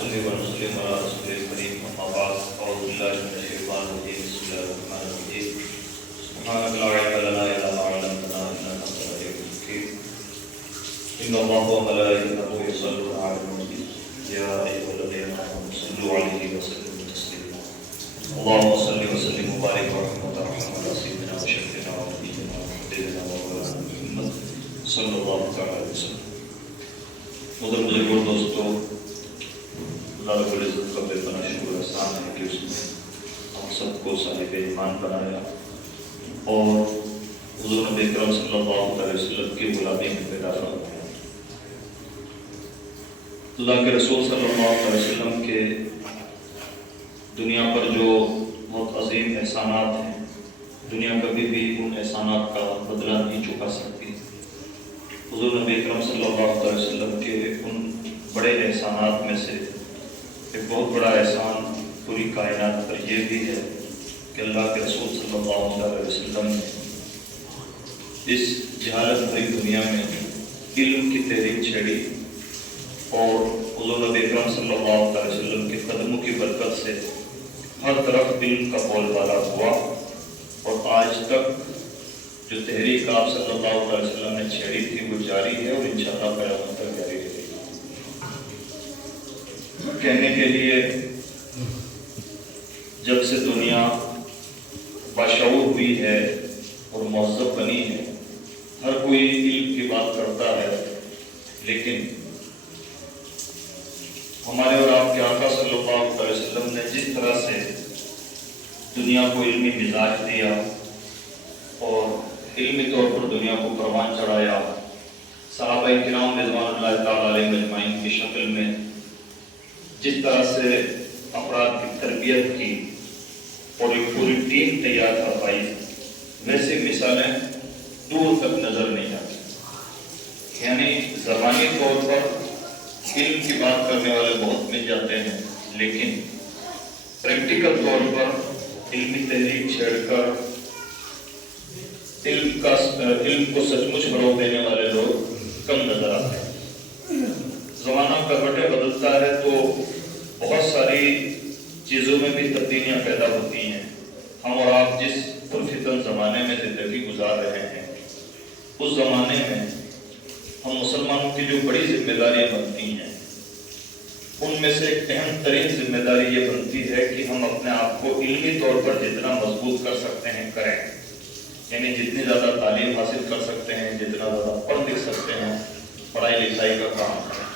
ونصلي ونسلم على رسول الكريم أما بعد أعوذ بالله من الشيطان الرجيم بسم الله الرحمن الرحيم سبحانك لا علم لنا إلا ما علمتنا إنك أنت العليم الحكيم إن الله وملائكته يصلون على النبي يا أيها الذين آمنوا صلوا عليه وسلموا تسليما اللهم صل وسلم وبارك ورحمة على سيدنا وشفيعنا ونبينا وحبيبنا ومولانا محمد صلی اللہ تعالیٰ علیہ وسلم۔ مدر بزرگوں دوستوں، اللہ رب العزت کا بے پناہ شکر احسان ہے کہ اس نے ہم سب کو صاحب ایمان بنایا اور حضور نبی اکرم صلی اللہ علیہ وسلم کی غلامی میں پیدا فرمایا۔ اللہ کے رسول صلی اللہ علیہ وسلم کے دنیا پر جو بہت عظیم احسانات ہیں، دنیا کبھی بھی ان احسانات کا بدلہ نہیں چکا سکتی۔ حضور نبی اکرم صلی اللہ علیہ وسلم کے ان بڑے احسانات میں سے ایک بہت بڑا احسان پوری کائنات پر یہ بھی ہے کہ اللہ کے رسول صلی اللہ علیہ وسلم نے اس جہالت بھری دنیا میں علم کی تحریک چھیڑی اور حضور نبی اکرم صلی اللہ علیہ وسلم کے قدموں کی برکت سے ہر طرف علم کا بول بالا ہوا اور آج تک جو تحریک آپ صلی اللہ علیہ وسلم نے چھیڑی تھی وہ جاری ہے اور انشاءاللہ قیامت تک جاری رہے گی۔ کہنے کے لیے جب سے دنیا باشعور ہوئی ہے اور مہذب بنی ہے، ہر کوئی علم کی بات کرتا ہے، لیکن ہمارے اور آپ کے آقا صلی اللہ علیہ وسلم نے جس طرح سے دنیا کو علمی مزاج دیا اور علمی طور پر دنیا کو پروان چڑھایا، صحابہ کرام رضوان اللہ تعالیٰ علیہم اجمعین کی شکل میں جس طرح سے افراد کی تربیت کی اور ایک پوری ٹیم تیار کروائی، ویسے مثالیں دور تک نظر نہیں آتی۔ یعنی زبانی طور پر علم کی بات کرنے والے بہت مل جاتے ہیں، لیکن پریکٹیکل طور پر علمی تحریک چھیڑ کر علم کو سچ مچ فروغ دینے والے لوگ کم نظر آتے ہیں۔ زمانہ کروٹیں بدلتا ہے تو بہت ساری چیزوں میں بھی تبدیلیاں پیدا ہوتی ہیں۔ ہم اور آپ جس پرفتن زمانے میں زندگی گزار رہے ہیں، اس زمانے میں ہم مسلمانوں کی جو بڑی ذمہ داریاں بنتی ہیں، ان میں سے ایک اہم ترین ذمہ داری یہ بنتی ہے کہ ہم اپنے آپ کو علمی طور پر جتنا مضبوط کر سکتے ہیں کریں۔ یعنی جتنی زیادہ تعلیم حاصل کر سکتے ہیں، جتنا زیادہ پڑھ لکھ سکتے ہیں، پڑھائی لکھائی کا کام کریں۔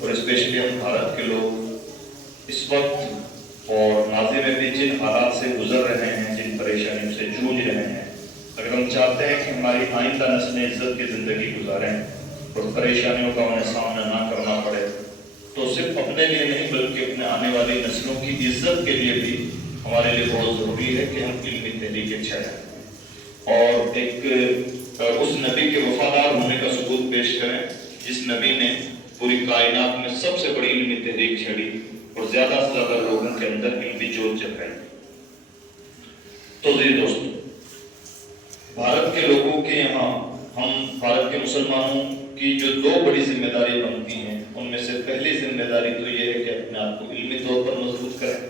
اور اسپیشلی ہم بھارت کے لوگ اس وقت اور ماضی میں بھی جن حالات سے گزر رہے ہیں، جن پریشانیوں سے جوجھ رہے ہیں، اگر ہم چاہتے ہیں کہ ہماری آئندہ نسلیں عزت کی زندگی گزاریں اور پریشانیوں کا انہیں سامنا نہ کرنا پڑے، تو صرف اپنے لیے نہیں بلکہ اپنے آنے والی نسلوں کی عزت کے لیے بھی ہمارے لیے بہت ضروری ہے کہ ہم علمی تحریکیں چھیڑیں اور ایک اس نبی کے وفادار ہونے کا ثبوت پیش کریں جس نبی نے پوری کائنات میں سب سے بڑی علمی تحریک چھیڑی اور زیادہ سے زیادہ لوگوں کے اندر علمی جوش جگائی۔ تو دوستو، بھارت کے لوگوں کے یہاں ہم بھارت کے مسلمانوں کی جو دو بڑی ذمہ داری بنتی ہیں، ان میں سے پہلی ذمہ داری تو یہ ہے کہ اپنے آپ کو علمی طور پر مضبوط کریں،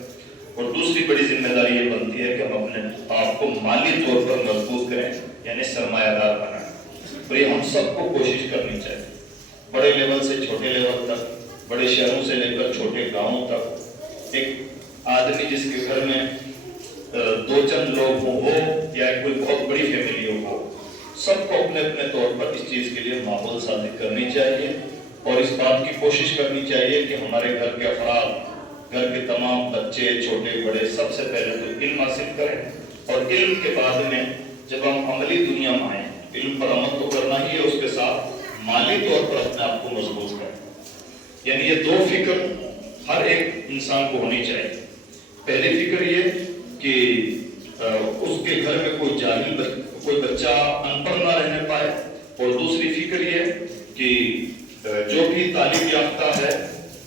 اور دوسری بڑی ذمہ داری یہ بنتی ہے کہ ہم اپنے آپ کو مالی طور پر مضبوط کریں، یعنی سرمایہ دار بنائیں۔ اور یہ ہم سب کو کوشش کرنی چاہیے، بڑے لیول سے چھوٹے لیول تک، بڑے شہروں سے لے کر چھوٹے گاؤں تک۔ ایک آدمی جس کے گھر میں دو چند لوگ ہو یا کوئی بہت بڑی فیملی ہو، سب کو اپنے اپنے طور پر اس چیز کے لیے ماحول سازی کرنی چاہیے اور اس بات کی کوشش کرنی چاہیے کہ ہمارے گھر کے افراد، گھر کے تمام بچے چھوٹے بڑے سب سے پہلے تو علم حاصل کریں، اور علم کے بعد میں جب ہم عملی دنیا میں آئیں، علم پر عمل تو کرنا ہی ہے، اس کے ساتھ مالی طور پر اپنے آپ کو مضبوط کریں۔ یعنی یہ دو فکر ہر ایک انسان کو ہونی چاہیے۔ پہلی فکر یہ کہ اس کے گھر میں کوئی بچہ ان پڑھ نہ رہنے پائے، اور دوسری فکر یہ کہ جو بھی تعلیم یافتہ ہے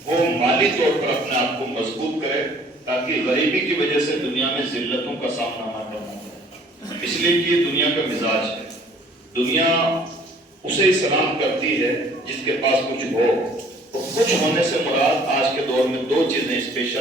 وہ مالی طور پر اپنے آپ کو مضبوط کرے تاکہ غریبی کی وجہ سے دنیا میں ذلتوں کا سامنا نہ کرنا پڑے۔ اس لیے کہ یہ دنیا کا مزاج ہے، دنیا اسے سلام کرتی ہے جس کے پاس کچھ ہو، کچھ ہونے سے مراد آج کے دور میں دو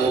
2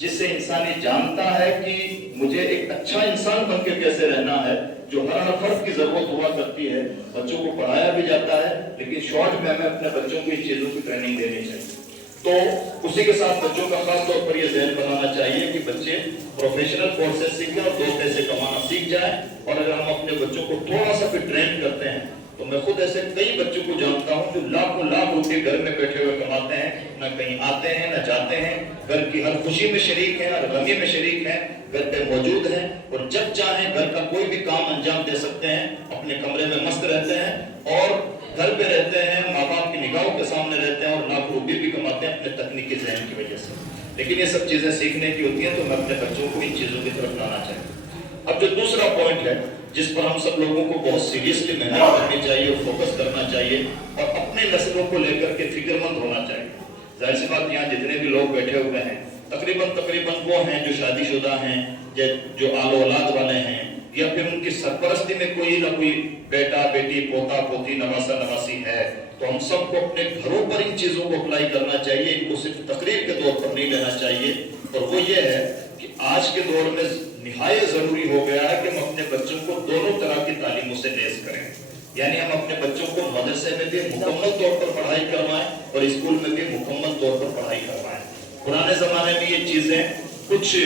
جس سے انسان یہ جانتا ہے کہ مجھے ایک اچھا انسان بن کے کیسے رہنا ہے، جو ہر فرد کی ضرورت ہوا کرتی ہے۔ بچوں کو پڑھایا بھی جاتا ہے، لیکن شارٹ میں ہمیں اپنے بچوں کو ان چیزوں کی ٹریننگ دینی چاہیے۔ تو اسی کے ساتھ بچوں کا خاص طور پر یہ ذہن بنانا چاہیے کہ بچے پروفیشنل کورسز سیکھیں اور 2 پیسے کمانا سیکھ جائیں۔ اور اگر ہم اپنے بچوں کو تھوڑا سا بھی ٹرین کرتے ہیں تو میں خود ایسے کئی بچوں کو جانتا ہوں جو لاکھوں لاکھ روپے گھر میں بیٹھے ہوئے کماتے ہیں، نہ کہیں آتے ہیں نہ جاتے ہیں، گھر کی ہر خوشی میں شریک ہیں، ہر غمی میں شریک ہیں، گھر پہ موجود ہیں، اور جب چاہیں گھر کا کوئی بھی کام انجام دے سکتے ہیں، اپنے کمرے میں مست رہتے ہیں اور گھر پہ رہتے ہیں، ماں باپ کی نگاہوں کے سامنے رہتے ہیں اور لاکھ روپے بھی کماتے ہیں اپنے تکنیکی ذہن کی وجہ سے۔ لیکن یہ سب چیزیں سیکھنے کی ہوتی ہیں، تو میں اپنے بچوں کو ان چیزوں کی طرف لانا چاہتا ہوں۔ اب جو دوسرا پوائنٹ ہے جس پر ہم سب لوگوں کو بہت سیریسلی محنت کرنی چاہیے اور فوکس کرنا چاہیے اور اپنے نسلوں کو لے کر کے فکر مند ہونا چاہیے۔ ظاہر سی بات، یہاں جتنے بھی لوگ بیٹھے ہوئے ہیں تقریباً وہ ہیں جو شادی شدہ ہیں، جو آل و اولاد والے ہیں، یا پھر ان کی سرپرستی میں کوئی نہ کوئی بیٹا بیٹی پوتا پوتی نواسا نواسی ہے۔ تو ہم سب کو اپنے گھروں پر ان چیزوں کو اپلائی کرنا چاہیے، ان کو صرف تقریر کے طور پر نہیں لینا چاہیے۔ اور وہ یہ ہے کہ آج کے دور میں نہایت ضروری ہو گیا ہے کہ ہم اپنے بچوں کو دونوں طرح کی تعلیموں سے لیس کریں، یعنی ہم اپنے بچوں کو مدرسے میں بھی مکمل طور پر پڑھائی کروائیں اور اسکول میں بھی مکمل طور پر پڑھائی کروائیں۔ پرانے زمانے میں یہ چیزیں کچھ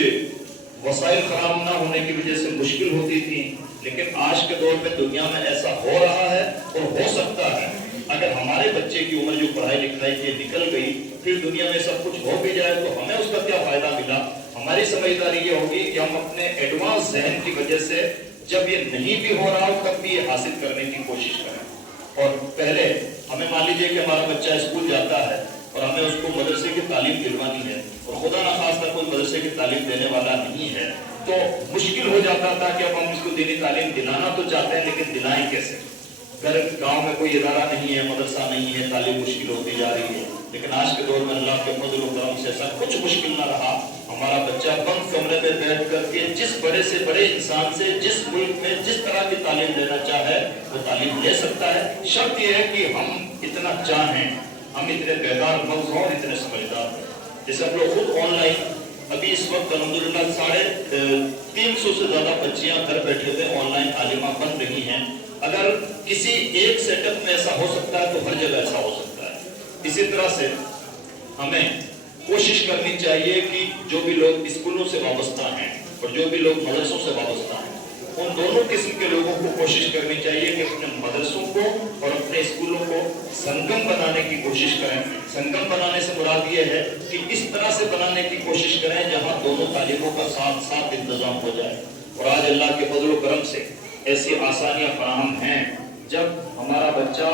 وسائل فراہم نہ ہونے کی وجہ سے مشکل ہوتی تھی، لیکن آج کے دور میں دنیا میں ایسا ہو رہا ہے اور ہو سکتا ہے۔ اگر ہمارے بچے کی عمر جو پڑھائی لکھائی کی نکل گئی، پھر دنیا میں سب کچھ ہو بھی جائے تو ہمیں اس کا کیا فائدہ ملا؟ ہماری سمجھداری یہ ہوگی کہ ہم اپنے ایڈوانس ذہن کی وجہ سے جب یہ نہیں بھی ہو رہا ہو تب بھی یہ حاصل کرنے کی کوشش کریں۔ اور پہلے ہمیں مان لیجیے کہ ہمارا بچہ اسکول جاتا ہے اور ہمیں اس کو مدرسے کی تعلیم دلوانی ہے، اور خدا نخواستہ کوئی مدرسے کی تعلیم دینے والا نہیں ہے، تو مشکل ہو جاتا تھا کہ اب ہم اس کو دینی تعلیم دلانا تو چاہتے ہیں لیکن دلائیں کیسے؟ گاؤں میں کوئی ادارہ نہیں ہے، مدرسہ نہیں ہے، تعلیم مشکل ہوتی جا رہی ہے۔ لیکن آج کے دور میں اللہ کے فضل و کرم سے ایسا کچھ مشکل نہ رہا۔ ہمارا بچہ بند کمرے میں بیٹھ کر کے جس بڑے سے بڑے انسان سے جس ملک میں جس طرح کی تعلیم لینا چاہے وہ تعلیم لے سکتا ہے۔ شرط یہ ہے کہ ہم اتنا چاہیں، ہم اتنے بیدار مغز ہوں اور اتنے سمجھدار ہوں۔ جیسے ہم لوگ خود آن لائن ابھی اس وقت الحمدللہ 350 سے زیادہ بچیاں گھر بیٹھے ہوئے آن لائن عالمہ بن رہی ہیں۔ اگر کسی ایک سیٹ اپ میں ایسا ہو سکتا ہے تو ہر جگہ ایسا ہو سکتا ہے۔ اسی طرح سے ہمیں کوشش کرنی چاہیے کہ جو بھی لوگ اسکولوں سے وابستہ ہیں اور جو بھی لوگ مدرسوں سے وابستہ ہیں، ان دونوں قسم کے لوگوں کو کوشش کرنی چاہیے کہ اپنے مدرسوں کو اور اپنے اسکولوں کو سنگم بنانے کی کوشش کریں۔ سنگم بنانے سے مراد یہ ہے کہ اس طرح سے بنانے کی کوشش کریں جہاں دونوں تعلیموں کا ساتھ ساتھ انتظام ہو جائے۔ اور آج اللہ کے فضل و کرم سے ایسی آسانیاں فراہم ہیں، جب ہمارا بچہ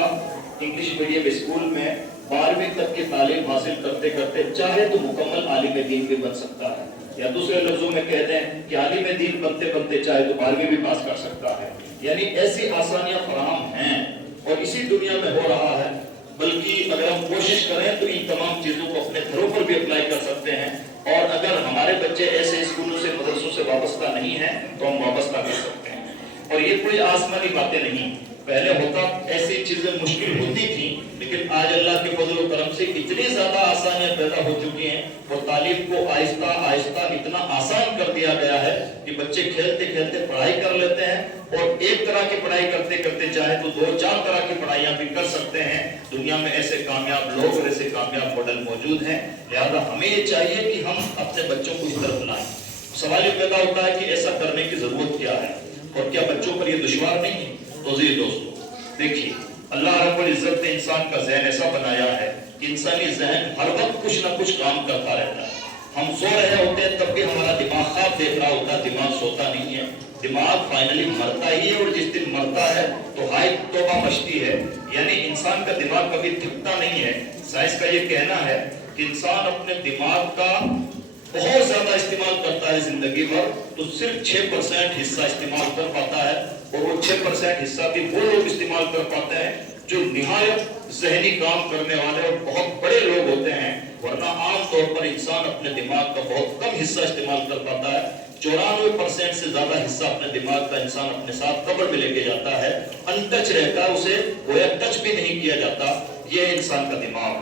انگلش میڈیم اسکول میں 12ویں تک کی تعلیم حاصل کرتے کرتے چاہے تو مکمل عالم دین بھی بن سکتا ہے، یا دوسرے لفظوں میں کہہ دیں کہ عالم دین بنتے بنتے چاہے تو 12ویں بھی پاس کر سکتا ہے۔ یعنی ایسی آسانیاں فراہم ہیں اور اسی دنیا میں ہو رہا ہے، بلکہ اگر ہم کوشش کریں تو ان تمام چیزوں کو اپنے گھروں پر بھی اپلائی کر سکتے ہیں۔ اور اگر ہمارے بچے ایسے اسکولوں سے مدرسوں سے وابستہ نہیں ہیں تو ہم وابستہ کر سکتے ہیں۔ اور یہ کوئی آسمانی باتیں نہیں، پہلے ہوتا ایسی چیزیں مشکل ہوتی تھیں، لیکن آج اللہ کے فضل و کرم سے اتنی زیادہ آسانیاں پیدا ہو چکی ہیں اور تعلیم کو آہستہ آہستہ اتنا آسان کر دیا گیا ہے کہ بچے کھیلتے کھیلتے پڑھائی کر لیتے ہیں، اور ایک طرح کی پڑھائی کرتے کرتے چاہے تو 2-4 طرح کی پڑھائیاں بھی کر سکتے ہیں۔ دنیا میں ایسے کامیاب لوگ اور ایسے کامیاب ماڈل موجود ہیں، لہذا ہمیں یہ چاہیے کہ ہم اپنے بچوں کو اس طرف لائیں۔ سوال یہ پیدا ہوتا ہے کہ ایسا کرنے کی ضرورت کیا ہے اور کیا بچوں پر یہ دشوار نہیں ہے؟ تو دوستو دیکھیے، اللہ رب العزت نے انسان کا ذہن ایسا بنایا ہے کہ انسانی ذہن ہر وقت کچھ نہ کچھ کام کرتا رہتا ہے۔ ہم سو رہے ہوتے ہیں تب بھی ہمارا دماغ خواب دیکھ رہا ہوتا ہے، دماغ سوتا نہیں ہے۔ دماغ فائنلی مرتا ہی ہے، اور جس دن مرتا ہے تو ہائے توبہ مچتی ہے، یعنی انسان کا دماغ کبھی تھکتا نہیں ہے۔ سائنس کا یہ کہنا ہے کہ انسان اپنے دماغ کا بہت زیادہ استعمال کرتا ہے زندگی بھر، تو صرف 6% حصہ استعمال کر پاتا ہے، اور وہ 6% حصہ بھی وہ لوگ استعمال کر پاتے ہیں جو نہایت ذہنی کام کرنے والے اور بہت بڑے لوگ ہوتے ہیں، ورنہ عام طور پر انسان اپنے دماغ کا بہت کم حصہ استعمال کر پاتا ہے۔ 94% سے زیادہ حصہ اپنے دماغ کا انسان اپنے ساتھ قبر میں لے کے جاتا ہے، ان ٹچ رہتا ہے، اسے گویا ٹچ بھی نہیں کیا جاتا۔ یہ انسان کا دماغ،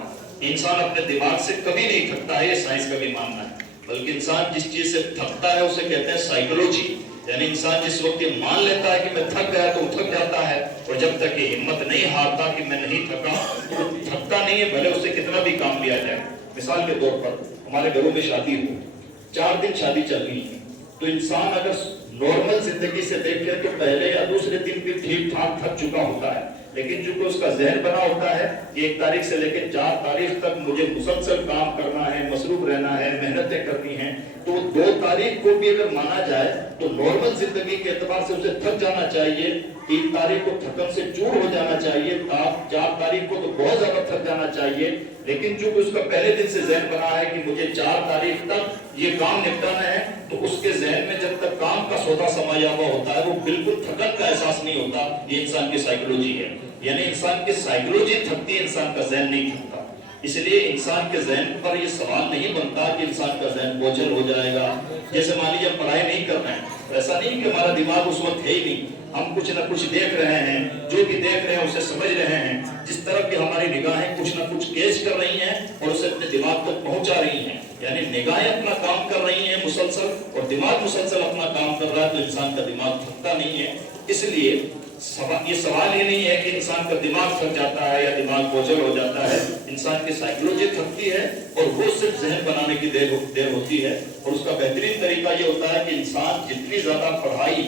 انسان اپنے دماغ سے کبھی نہیں تھکتا ہے، یہ سائنس کا بھی ماننا ہے۔ بلکہ انسان جس چیز سے تھکتا ہے اسے کہتے ہیں سائیکولوجی. یعنی انسان جس وقت یہ مان لیتا ہے کہ میں تھک گیا تو تھک جاتا ہے, اور جب تک یہ ہمت نہیں ہارتا کہ میں نہیں تھکا تو وہ تھکتا نہیں ہے, بھلے اسے کتنا بھی کام دیا جائے. مثال کے طور پر ہمارے گھروں میں شادی ہو, 4 دن شادی چل رہی ہے, تو انسان اگر نارمل زندگی سے دیکھے تو پہلے یا دوسرے دن بھی ٹھیک ٹھاک تھک چکا ہوتا ہے, لیکن چونکہ اس کا ذہن بنا ہوتا ہے کہ 1 تاریخ سے لے کے 4 تاریخ تک مجھے مسلسل کام کرنا ہے, مصروف رہنا ہے, محنتیں کرنی ہیں, تو 2 تاریخ کو بھی اگر مانا جائے تو نارمل زندگی کے اعتبار سے اسے تھک جانا چاہیے, 3 تاریخ کو تھکن سے چور ہو جانا چاہیے, 4 تاریخ کو تو بہت زیادہ تھک جانا چاہیے. لیکن چونکہ اس کا پہلے دن سے ذہن بنا ہے کہ مجھے 4 تاریخ تک یہ کام نپٹانا ہے, تو اس کے ذہن میں جب تک کام کا سودا سمایا ہوا ہوتا ہے وہ بالکل تھکن کا احساس نہیں ہوتا. یہ انسان کی سائیکولوجی ہے. یعنی انسان کی سائیکولوجی تھکتی ہے, انسان کا ذہن نہیں تھکتا. اس لیے انسان کے ذہن پر یہ سوال نہیں بنتا کہ انسان کا ذہن بوجھل ہو جائے گا. جیسے مان لیجیے ہم پڑھائی نہیں کر رہے ہیں, ایسا نہیں کہ ہمارا دماغ اس وقت ہے ہی نہیں, ہم کچھ نہ کچھ دیکھ رہے ہیں, جو بھی دیکھ رہے ہیں اسے سمجھ رہے ہیں. جس طرح کی ہماری نگاہیں کچھ نہ کچھ کیچ کر رہی ہیں اور اسے اپنے دماغ تک پہنچا رہی ہیں, یعنی نگاہیں اپنا کام کر رہی ہیں مسلسل اور دماغ مسلسل اپنا کام کر رہا ہے, تو انسان کا دماغ تھکتا نہیں ہے. اس لیے یہ سوال یہ نہیں ہے کہ انسان کا دماغ تھک جاتا ہے یا دماغ بوجھل ہو جاتا ہے. انسان کی سائیکولوجی تھکتی ہے اور وہ صرف ذہن بنانے کی دیر ہوتی ہے. اور اس کا بہترین طریقہ یہ ہوتا ہے کہ انسان جتنی زیادہ پڑھائی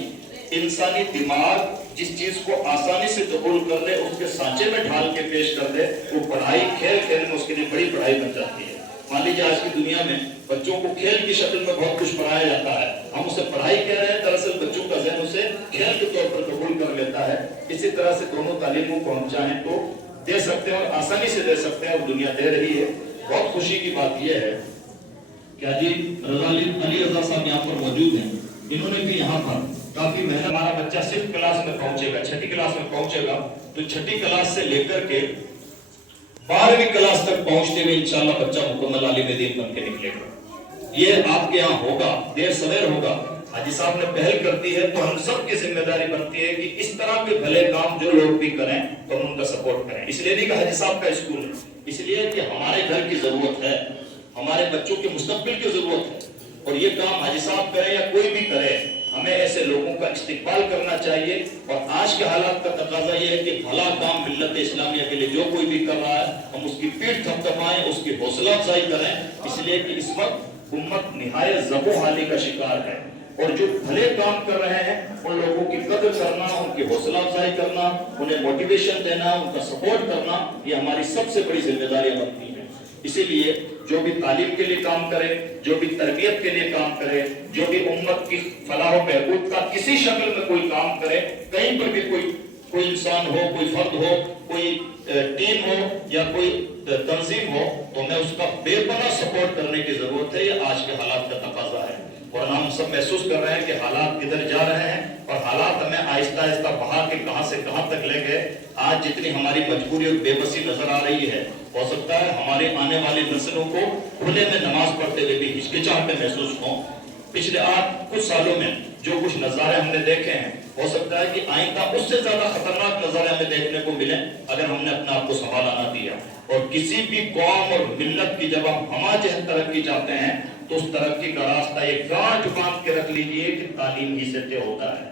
انسانی دماغ جس چیز کو آسانی سے قبول کر لے, اس کے سانچے میں ڈھال کے پیش کر دے, وہ پڑھائی کھیل کھیل میں اس کے لیے بڑی پڑھائی بن جاتی ہے. مان لیجیے آج کی دنیا میں بچوں کو کھیل کی شکل میں بہت کچھ پڑھایا جاتا ہے, ہم اسے پڑھائی کہہ رہے ہیں, دراصل بچوں کا ذہن اسے کھیل کے طور پر قبول کر لیتا ہے. اسی طرح سے دونوں تعلیموں کو ہم چاہیں تو دے سکتے ہیں اور آسانی سے دے سکتے ہیں, اور دنیا دے رہی ہے. بہت خوشی کی بات یہ ہے کہ علی رضا صاحب یہاں پر موجود ہیں. انہوں نے بھی یہاں پر کافی محنت. ہمارا بچہ صرف کلاس میں پہنچے گا, 6ٹھی کلاس میں پہنچے گا, تو 6ٹھی کلاس سے لے کر کے 12ویں کلاس تک پہنچتے ہوئے انشاءاللہ بچہ مکمل عالم دین بن کے نکلے گا. یہ آپ کے یہاں ہوگا, دیر سویر ہوگا. حاجی صاحب نے پہل کرتی ہے تو ہم سب کی ذمہ داری بنتی ہے کہ اس طرح کے بھلے کام جو لوگ بھی کریں تو ہم ان کا سپورٹ کریں. اس لیے نہیں کہ حاجی صاحب کا اسکول ہے, اس لیے کہ ہمارے گھر کی ضرورت ہے, ہمارے بچوں کے مستقبل کی ضرورت ہے. اور یہ کام حاجی صاحب کرے یا کوئی بھی کرے, ہمیں ایسے لوگوں کا استقبال کرنا چاہیے. اور آج کے حالات کا تقاضا یہ ہے کہ بھلا کام ملت اسلامیہ کے لیے جو کوئی بھی کر رہا ہے ہم اس کی پیٹھ تھپتھپائیں, اس کی حوصلہ افزائی کریں. اس لیے کہ اس وقت امت نہایت ذبح و حالی کا شکار ہے, اور جو بھلے کام کر رہے ہیں ان لوگوں کی قدر کرنا, ان کی حوصلہ افزائی کرنا, انہیں موٹیویشن دینا, ان کا سپورٹ کرنا, یہ ہماری سب سے بڑی ذمہ داریاں بنتی ہیں. اسی لیے جو بھی تعلیم کے لیے کام کرے, جو بھی تربیت کے لیے کام کرے, جو بھی امت کی فلاح و بہبود کا کسی شکل میں کوئی کام کرے, کہیں پر بھی کوئی انسان ہو, کوئی فرد ہو, کوئی ٹیم ہو یا کوئی تنظیم ہو, تو ہمیں اس کا بے پناہ سپورٹ کرنے کی ضرورت ہے. یہ آج کے حالات کا تقاضا ہے. اور ہم سب محسوس کر رہے ہیں کہ حالات کدھر جا رہے ہیں, اور حالات ہمیں آہستہ آہستہ بہا کے کہاں سے کہاں تک لے گئے. آج جتنی ہماری مجبوری اور بے بسی نظر آ رہی ہے, ہو سکتا ہے ہمارے آنے والی نسلوں کو کھلے میں نماز پڑھتے ہوئے بھی ہچکچاہٹیں محسوس ہوں. پچھلے کچھ سالوں میں جو کچھ نظارے ہم نے دیکھے ہیں, ہو سکتا ہے کہ آئندہ اس سے زیادہ خطرناک نظارے ہمیں دیکھنے کو ملیں اگر ہم نے اپنے آپ کو سنبھالا نہ دیا. اور کسی بھی قوم اور ملت کی جب ہم ہمہ ترقی چاہتے ہیں تو اس ترقی کا راستہ ایک گانٹھ باندھ کے رکھ لیجئے کہ تعلیم ہی سے طے ہوتا ہے.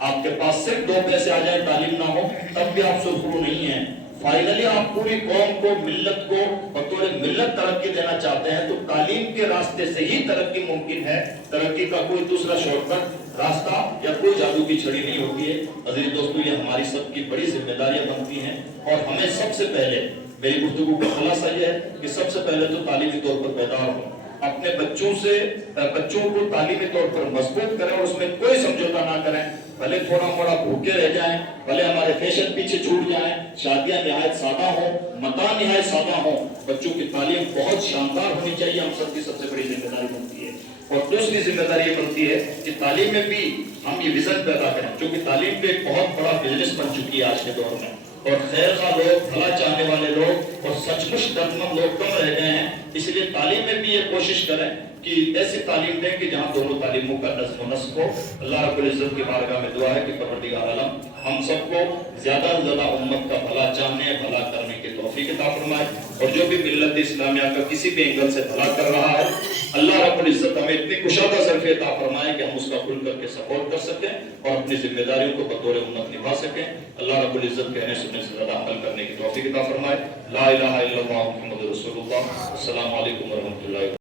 آپ کے پاس صرف 2 پیسے آ جائیں, تعلیم نہ ہو, تب بھی آپ سرخرو نہیں ہیں. فائنلی آپ پوری قوم کو, ملت کو بطور ملت ترقی دینا چاہتے ہیں تو تعلیم کے راستے سے ہی ترقی ممکن ہے. ترقی کا کوئی دوسرا شارٹ کٹ راستہ یا کوئی جادو کی چھڑی نہیں ہوتی ہے. عزیز دوستو, یہ ہماری سب کی بڑی ذمہ داریاں بنتی ہیں, اور ہمیں سب سے پہلے, میری گفتگو کا خلاصہ یہ ہے کہ سب سے پہلے تو تعلیمی طور پر بیدار ہوں, اپنے بچوں کو تعلیمی طور پر مضبوط کریں اور اس میں کوئی سمجھوتا نہ کریں. بھلے تھوڑا موڑا بھوکے رہ جائیں, بھلے ہمارے فیشن پیچھے چھوٹ جائیں, شادیاں نہایت سادہ ہوں, مکان نہایت سادہ ہوں, بچوں کی تعلیم بہت شاندار ہونی چاہیے. ہم سب کی سب سے بڑی ذمہ داری بنتی ہے. اور دوسری ذمہ داری یہ بنتی ہے کہ تعلیم میں بھی ہم یہ ویژن پیدا کریں, کیونکہ تعلیم پہ ایک بہت بڑا بزنس بن چکی ہے آج کے دور میں, اور خیر خواہ لوگ, بھلا چاہنے والے لوگ اور سچ مچ دردمند لوگ کم رہ گئے ہیں. اس لیے تعلیم میں بھی یہ کوشش کریں کہ ایسی تعلیم دیں کہ جہاں دونوں تعلیموں کا نظم و نسق ہو۔ اللہ رب العزت کی بارگاہ میں دعا ہے کہ پروردگار عالم ہم سب کو زیادہ سے زیادہ امت کا بھلا چاہنے بھلا کرنے کی توفیق عطا فرمائے، اور جو بھی ملت اسلامیہ کا کسی بھی اینگل سے بھلا کر رہا ہے اللہ رب العزت ہمیں اتنی کشادہ ظرفیت عطا فرمائے کہ ہم اس کا کھل کر کے سپورٹ کر سکیں اور اپنی ذمہ داریوں کو بطور امت نبھا سکیں۔ اللہ رب العزت کہنے سننے سے زیادہ عمل کرنے کی توفیق عطا فرمائے۔ لا الہ الا اللہ محمد رسول اللہ۔ السلام علیکم ورحمۃ اللہ۔